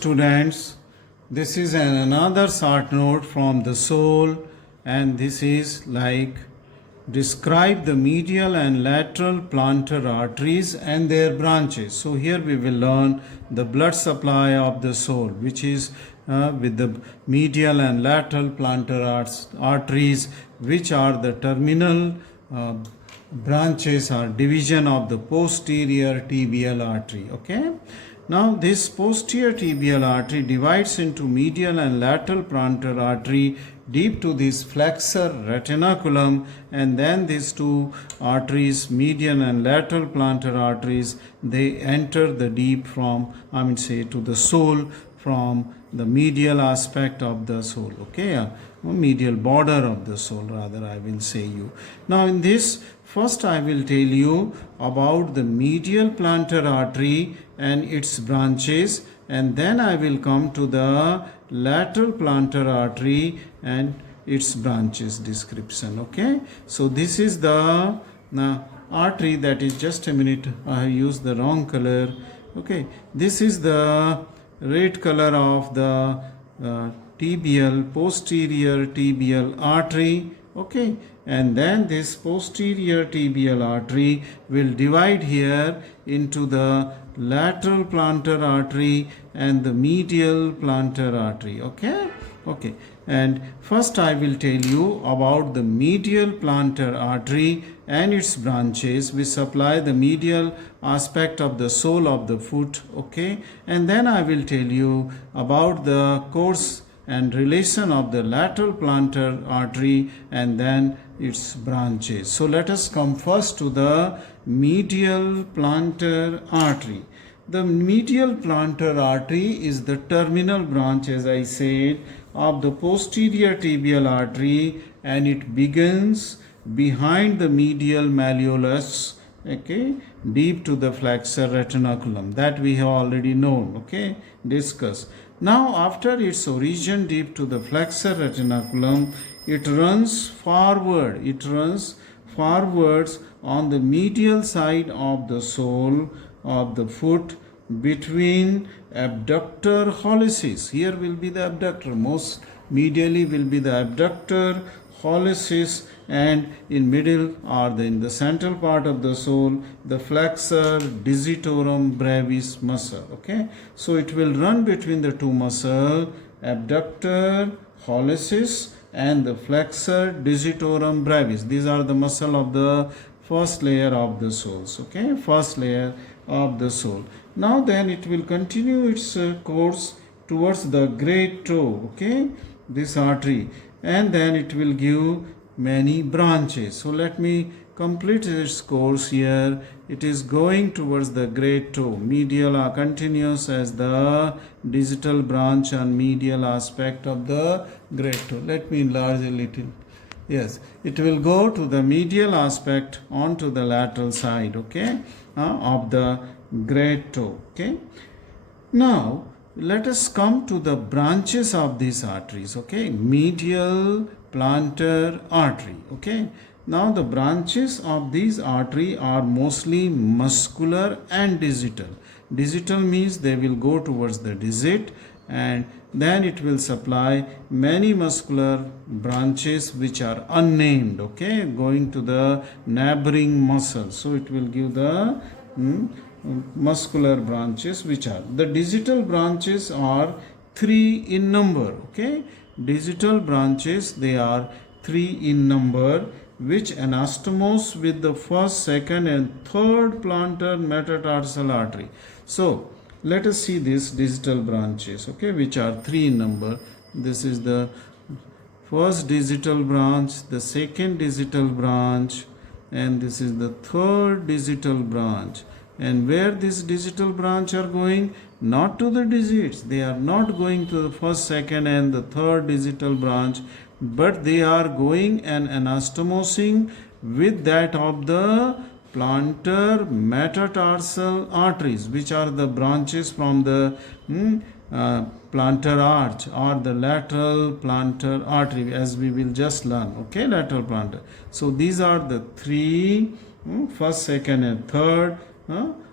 students, this is another short note from the soul, and this is like describe the medial and lateral plantar arteries and their branches. So here we will learn the blood supply of the soul, which is with the medial and lateral plantar arteries, which are the terminal branches or division of the posterior tibial artery. Okay. Now this posterior tibial artery divides into medial and lateral plantar artery deep to this flexor retinaculum, and then these two arteries, median and lateral plantar arteries, they enter the deep from, to the soul from the medial aspect of the soul. Okay, medial border of the soul rather, I will say you. Now in this, first I will tell you about the medial plantar artery and its branches, and then I will come to the lateral plantar artery and its branches description. Okay, so this is the artery, that is, just a minute, I have used the wrong color. Okay, this is the red color of the posterior tibial artery. Okay, and then this posterior tibial artery will divide here into the lateral plantar artery and the medial plantar artery. Okay, and first I will tell you about the medial plantar artery and its branches, which supply the medial aspect of the sole of the foot. Okay, and then I will tell you about the course and relation of the lateral plantar artery and then its branches. So let us come first to the medial plantar artery. The medial plantar artery is the terminal branch, as I said, of the posterior tibial artery, and it begins behind the medial malleolus, okay, deep to the flexor retinaculum. That we have already known, okay, discussed. Now after its origin deep to the flexor retinaculum, it runs forwards on the medial side of the sole of the foot between abductor hallucis. Here will be the abductor, most medially will be the abductor hallucis, and in middle or in the central part of the sole, the flexor digitorum brevis muscle. Okay, so it will run between the two muscles, abductor hallucis and the flexor digitorum brevis. These are the muscle of the first layer of the soles. Okay, first layer of the sole. Now then it will continue its course towards the great toe. Okay, this artery, and then it will give many branches. So let me complete its course here. It is going towards the great toe. Medial are continuous as the digital branch and medial aspect of the great toe. Let me enlarge a little. Yes, it will go to the medial aspect onto the lateral side, okay, of the great toe. Okay, now let us come to the branches of these arteries. Okay, medial plantar artery. Okay, now the branches of these artery are mostly muscular and digital. Digital means they will go towards the digit, and then it will supply many muscular branches which are unnamed, okay, going to the neighboring muscles. So it will give the muscular branches, which are the digital branches are 3 in number. Okay, digital branches, they are 3 in number, which anastomose with the first, second and third plantar metatarsal artery. So let us see these digital branches, okay, which are 3 in number. This is the first digital branch, the second digital branch, and this is the third digital branch. And where this digital branch are going? Not to the digits. They are not going to the first, second and the third digital branch, but they are going and anastomosing with that of the plantar metatarsal arteries, which are the branches from the plantar arch or the lateral plantar artery, as we will just learn. Okay, lateral plantar. So these are the 3, first, second and third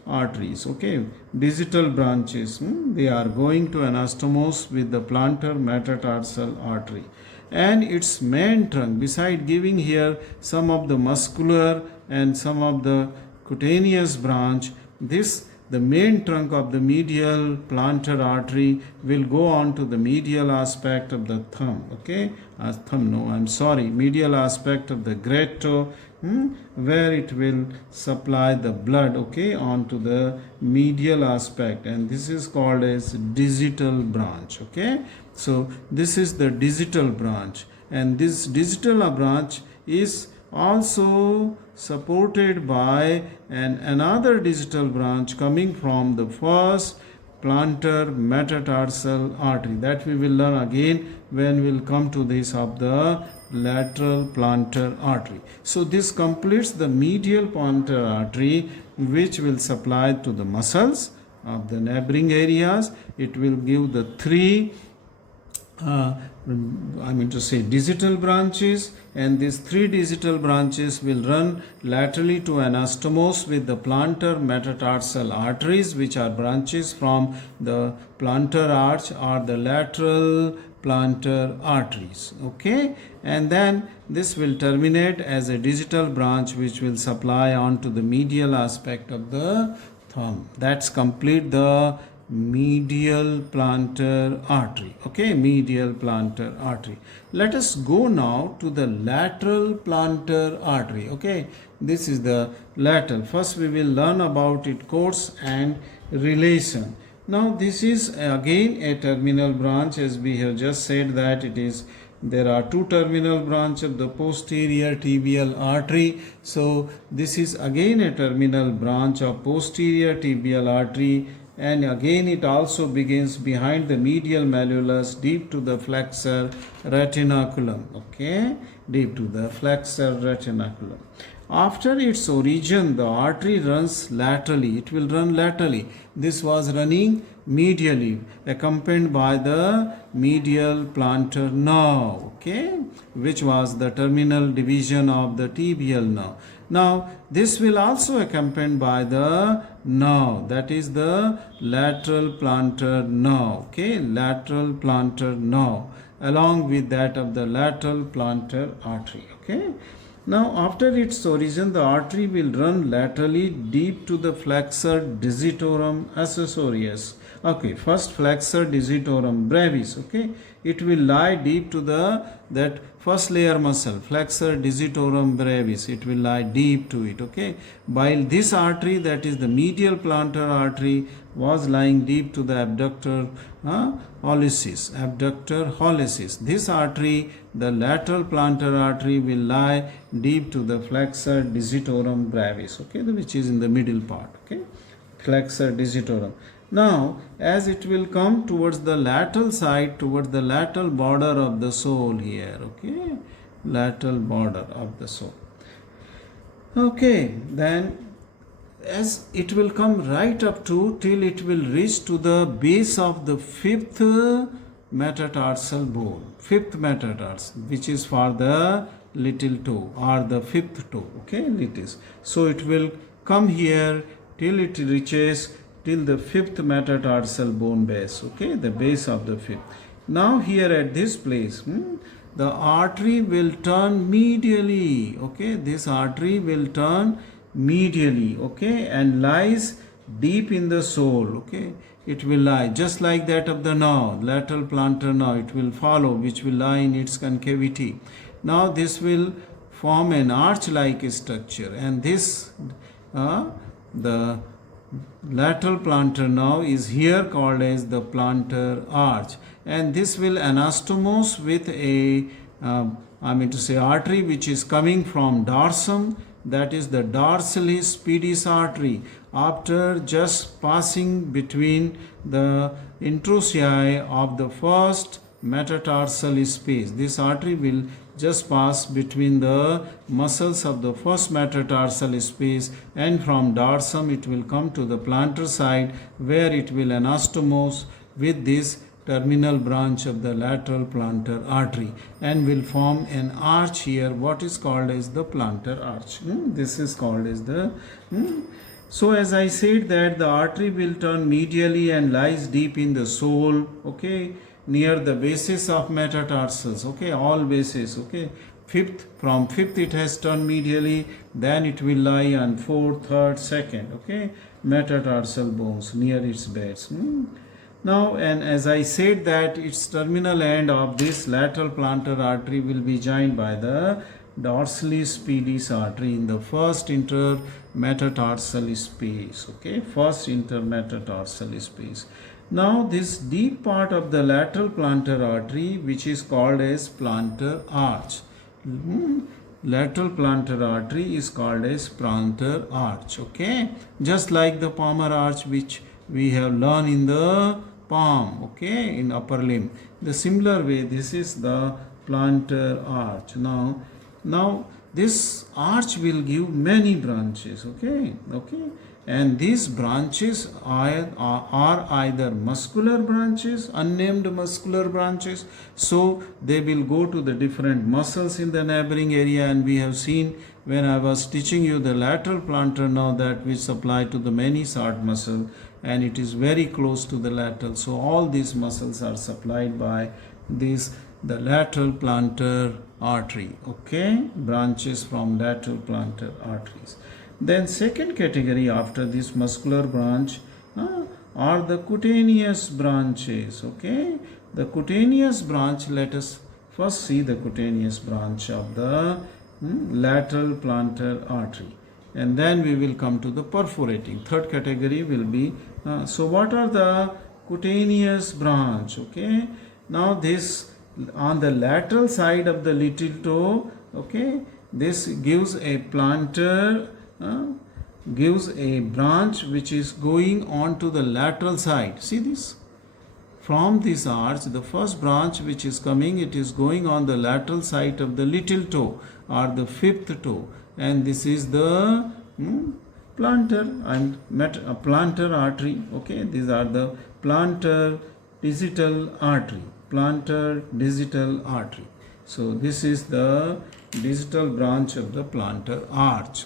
arteries, okay, digital branches. They are going to anastomose with the plantar metatarsal artery. And its main trunk, beside giving here some of the muscular and some of the cutaneous branch, this the main trunk of the medial plantar artery will go on to the medial aspect of the thumb, okay, medial aspect of the great toe, where it will supply the blood, okay, onto the medial aspect, and this is called as digital branch, okay. So this is the digital branch, and this digital branch is also supported by another digital branch coming from the first plantar metatarsal artery, that we will learn again when we will come to this of the lateral plantar artery. So this completes the medial plantar artery, which will supply to the muscles of the neighboring areas. It will give the three digital branches, and these three digital branches will run laterally to anastomose with the plantar metatarsal arteries, which are branches from the plantar arch or the lateral plantar arteries, okay. And then this will terminate as a digital branch, which will supply onto the medial aspect of the thumb. That's complete the medial plantar artery, okay, medial plantar artery. Let us go now to the lateral plantar artery, okay. This is the lateral. First we will learn about its course and relation. Now this is again a terminal branch, as we have just said that it is, there are two terminal branches of the posterior tibial artery. So this is again a terminal branch of posterior tibial artery, and again it also begins behind the medial malleolus deep to the flexor retinaculum, okay, deep to the flexor retinaculum. After its origin, the artery runs laterally. It will run laterally. This was running medially, accompanied by the medial plantar nerve, okay, which was the terminal division of the tibial nerve. Now, this will also accompanied by the nerve, that is the lateral plantar nerve, okay, lateral plantar nerve, along with that of the lateral plantar artery, okay. Now, after its origin, the artery will run laterally deep to the flexor digitorum accessorius. Okay, first flexor digitorum brevis, okay. It will lie deep to the, that first layer muscle, flexor digitorum brevis. It will lie deep to it, okay. While this artery, that is the medial plantar artery, was lying deep to the abductor hallucis. This artery, the lateral plantar artery, will lie deep to the flexor digitorum brevis, okay, which is in the middle part, okay, flexor digitorum. Now, as it will come towards the lateral side, towards the lateral border of the sole here, okay, lateral border of the sole. Okay, then as it will come right up to till it will reach to the base of the fifth metatarsal bone, fifth metatarsal, which is for the little toe or the fifth toe, okay, it is. So it will come here till it reaches till the fifth metatarsal bone base, okay, the base of the fifth. Now here at this place, the artery will turn medially, okay, this artery will turn medially, okay, and lies deep in the sole, okay. It will lie just like that of the nerve, lateral plantar nerve. It will follow, which will lie in its concavity. Now this will form an arch-like structure, and this the lateral plantar nerve is here called as the plantar arch, and this will anastomose with a artery which is coming from dorsum, that is the dorsalis pedis artery. After just passing between the introsei of the first metatarsal space, this artery will just pass between the muscles of the first metatarsal space, and from dorsum it will come to the plantar side, where it will anastomose with this terminal branch of the lateral plantar artery, and will form an arch here, what is called as the plantar arch. This is called as the So as I said that the artery will turn medially and lies deep in the sole, okay, near the bases of metatarsals, okay, all bases, okay. From fifth it has turned medially, then it will lie on fourth, third, second, okay, metatarsal bones near its base. Now, and as I said that its terminal end of this lateral plantar artery will be joined by the dorsalis pedis artery in the first intermetatarsal space, okay, first intermetatarsal space. Now this deep part of the lateral plantar artery, which is called as plantar arch. Lateral plantar artery is called as plantar arch, okay, just like the palmar arch which we have learned in the palm, okay, in upper limb. The similar way, this is the plantar arch. Now this arch will give many branches, okay, and these branches are either muscular branches, unnamed muscular branches, so they will go to the different muscles in the neighboring area, and we have seen when I was teaching you the lateral plantar now that which supply to the Meniscus muscle, and it is very close to the lateral, so all these muscles are supplied by the lateral plantar artery, okay, branches from lateral plantar arteries. Then second category after this muscular branch are the cutaneous branches, okay. The cutaneous branch, let us first see the cutaneous branch of the lateral plantar artery, and then we will come to the perforating. Third category will be, so what are the cutaneous branch, okay. Now this on the lateral side of the little toe, okay, this gives a plantar, gives a branch which is going on to the lateral side. See this? From this arch, the first branch which is coming, it is going on the lateral side of the little toe or the fifth toe, and this is the plantar and plantar artery, okay. These are the plantar digital artery, plantar digital artery. So this is the digital branch of the plantar arch.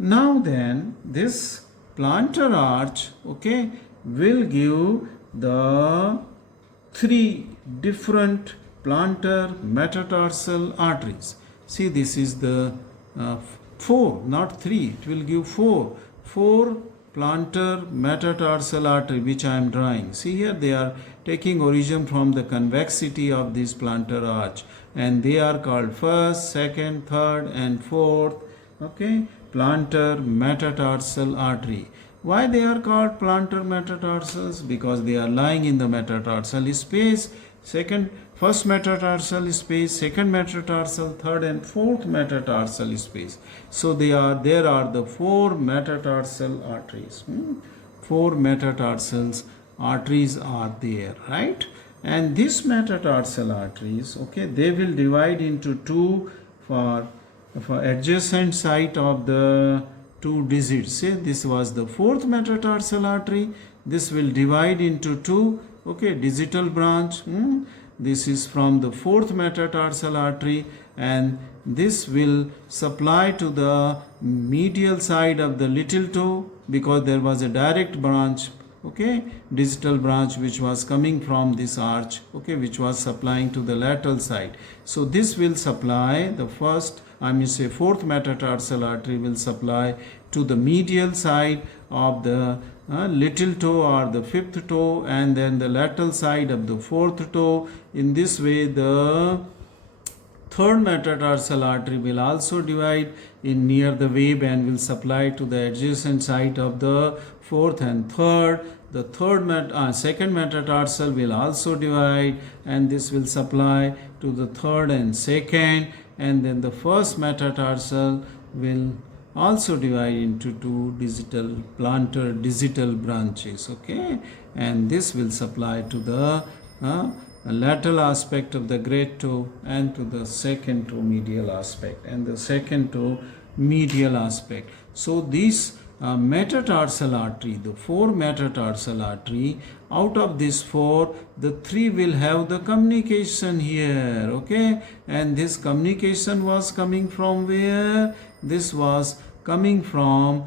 Now then, this plantar arch, okay, will give the three different plantar metatarsal arteries. See, this is the four, not three. It will give four plantar metatarsal artery which I am drawing. See here, they are taking origin from the convexity of this plantar arch, and they are called first, second, third, and fourth, okay, plantar metatarsal artery. Why they are called plantar metatarsals? Because they are lying in the metatarsal space. First metatarsal space, second metatarsal, third and fourth metatarsal space. So there are the four metatarsal arteries. Four metatarsal arteries are there, right? And these metatarsal arteries, okay, they will divide into two for adjacent site of the two digits. Say this was the fourth metatarsal artery. This will divide into two, okay, digital branch. This is from the fourth metatarsal artery, and this will supply to the medial side of the little toe, because there was a direct branch, okay, digital branch which was coming from this arch, okay, which was supplying to the lateral side. So this will supply the fourth metatarsal artery will supply to the medial side of the little toe or the fifth toe, and then the lateral side of the fourth toe. In this way, the third metatarsal artery will also divide in near the wave and will supply to the adjacent side of the fourth and third. The second metatarsal will also divide, and this will supply to the third and second, and then the first metatarsal will also divide into two plantar digital branches, okay, and this will supply to the lateral aspect of the great toe and to the second toe medial aspect and the second toe medial aspect. So these metatarsal artery, the four metatarsal artery, out of these four, the three will have the communication here, okay, and this communication was coming from where? This was coming from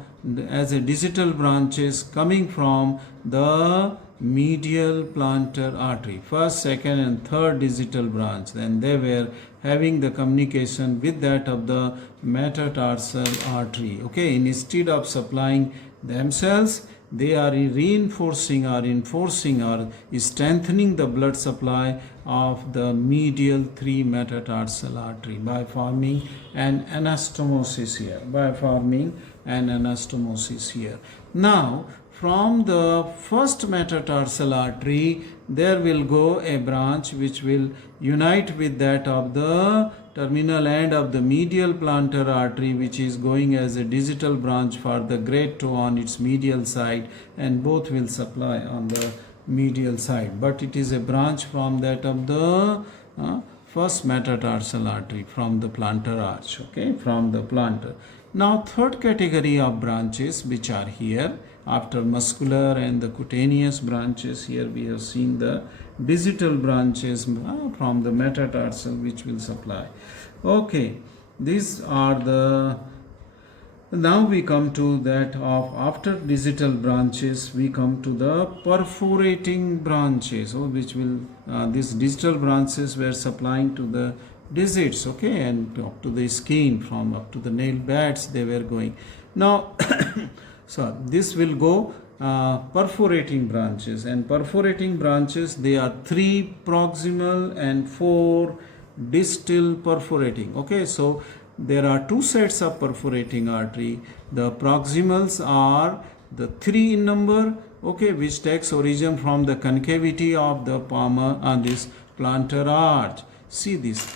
as a digital branches coming from the medial plantar artery, first, second and third digital branch. Then they were having the communication with that of the metatarsal artery. Okay, instead of supplying themselves, they are reinforcing or enforcing or strengthening the blood supply of the medial 3 metatarsal artery by forming an anastomosis here. Now, from the first metatarsal artery, there will go a branch which will unite with that of the terminal end of the medial plantar artery, which is going as a digital branch for the great toe on its medial side, and both will supply on the medial side. But it is a branch from that of the first metatarsal artery, from the plantar arch, okay, from the plantar. Now, third category of branches which are here after muscular and the cutaneous branches, here we have seen the digital branches from the metatarsal which will supply. Okay, these are the. Now we come to that of after digital branches, we come to the perforating branches, which will these digital branches were supplying to the digits, okay, and up to the skin, from up to the nail beds they were going. Now, so this will go perforating branches, and perforating branches, they are 3 proximal and 4 distal perforating. Okay, so there are 2 sets of perforating artery. The proximals are the 3 in number, okay, which takes origin from the concavity of the palmar and this plantar arch. See this.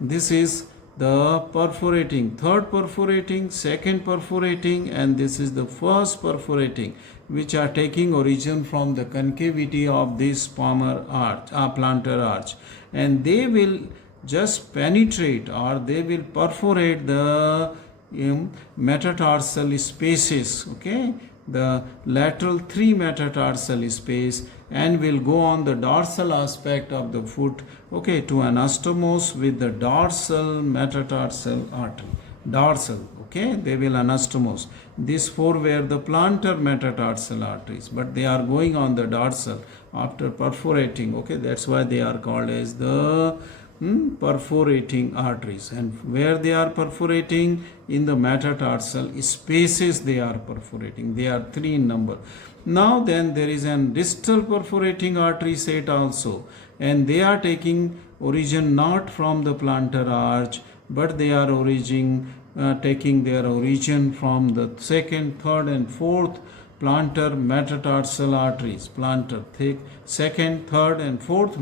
This is the perforating, third perforating, second perforating, and this is the first perforating, which are taking origin from the concavity of this palmar arch, plantar arch, and they will just penetrate or they will perforate the metatarsal spaces, okay, the lateral 3 metatarsal space, and will go on the dorsal aspect of the foot, okay, to anastomose with the dorsal metatarsal artery. Dorsal, okay, they will anastomose. These 4 were the plantar metatarsal arteries, but they are going on the dorsal after perforating, okay, that's why they are called as the perforating arteries. And where they are perforating? In the metatarsal spaces they are perforating. They are 3 in number. Now then there is an distal perforating artery set also, and they are taking origin not from the plantar arch, but they are taking their origin from the second, third and fourth plantar metatarsal arteries. Plantar, thick, second, third and fourth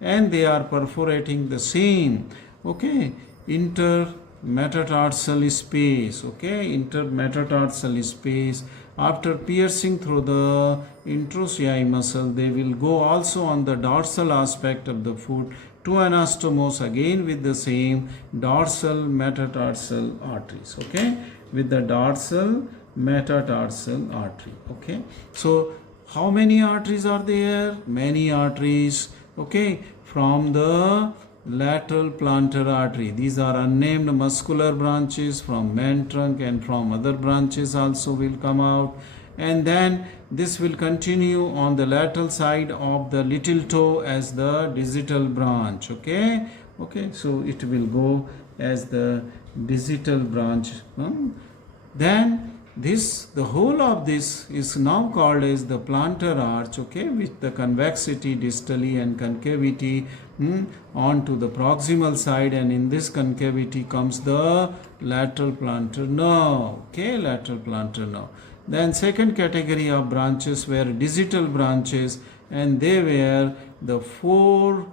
and they are perforating the same, okay, intermetatarsal space, okay, intermetatarsal space. After piercing through the interossei muscle, they will go also on the dorsal aspect of the foot to anastomose again with the same dorsal metatarsal arteries, okay, with the dorsal metatarsal artery, okay. So how many arteries are there? Many arteries, okay, from the lateral plantar artery. These are unnamed muscular branches from main trunk, and from other branches also will come out, and then this will continue on the lateral side of the little toe as the digital branch, okay, so it will go as the digital branch. Then the whole of this is now called as the plantar arch, okay, with the convexity distally and concavity onto the proximal side, and in this concavity comes the lateral plantar nerve, okay, lateral plantar nerve. Then second category of branches were digital branches, and they were the 4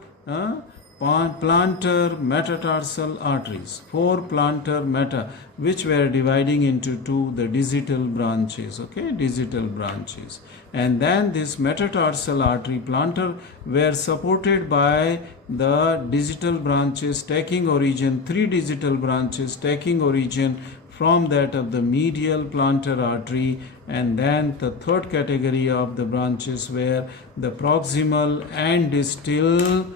plantar metatarsal arteries, 4 plantar which were dividing into 2 the digital branches, okay, digital branches. And then this metatarsal artery plantar were supported by the digital branches taking origin, 3 digital branches taking origin from that of the medial plantar artery. And then the third category of the branches were the proximal and distal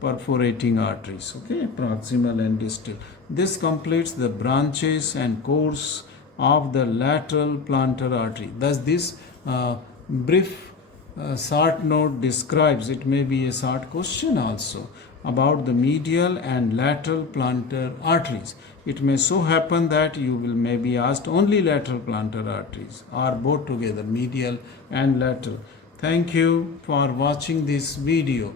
perforating arteries, okay, proximal and distal. This completes the branches and course of the lateral plantar artery. Thus this brief short note describes, it may be a short question also, about the medial and lateral plantar arteries. It may so happen that you will may be asked only lateral plantar arteries or both together, medial and lateral. Thank you for watching this video.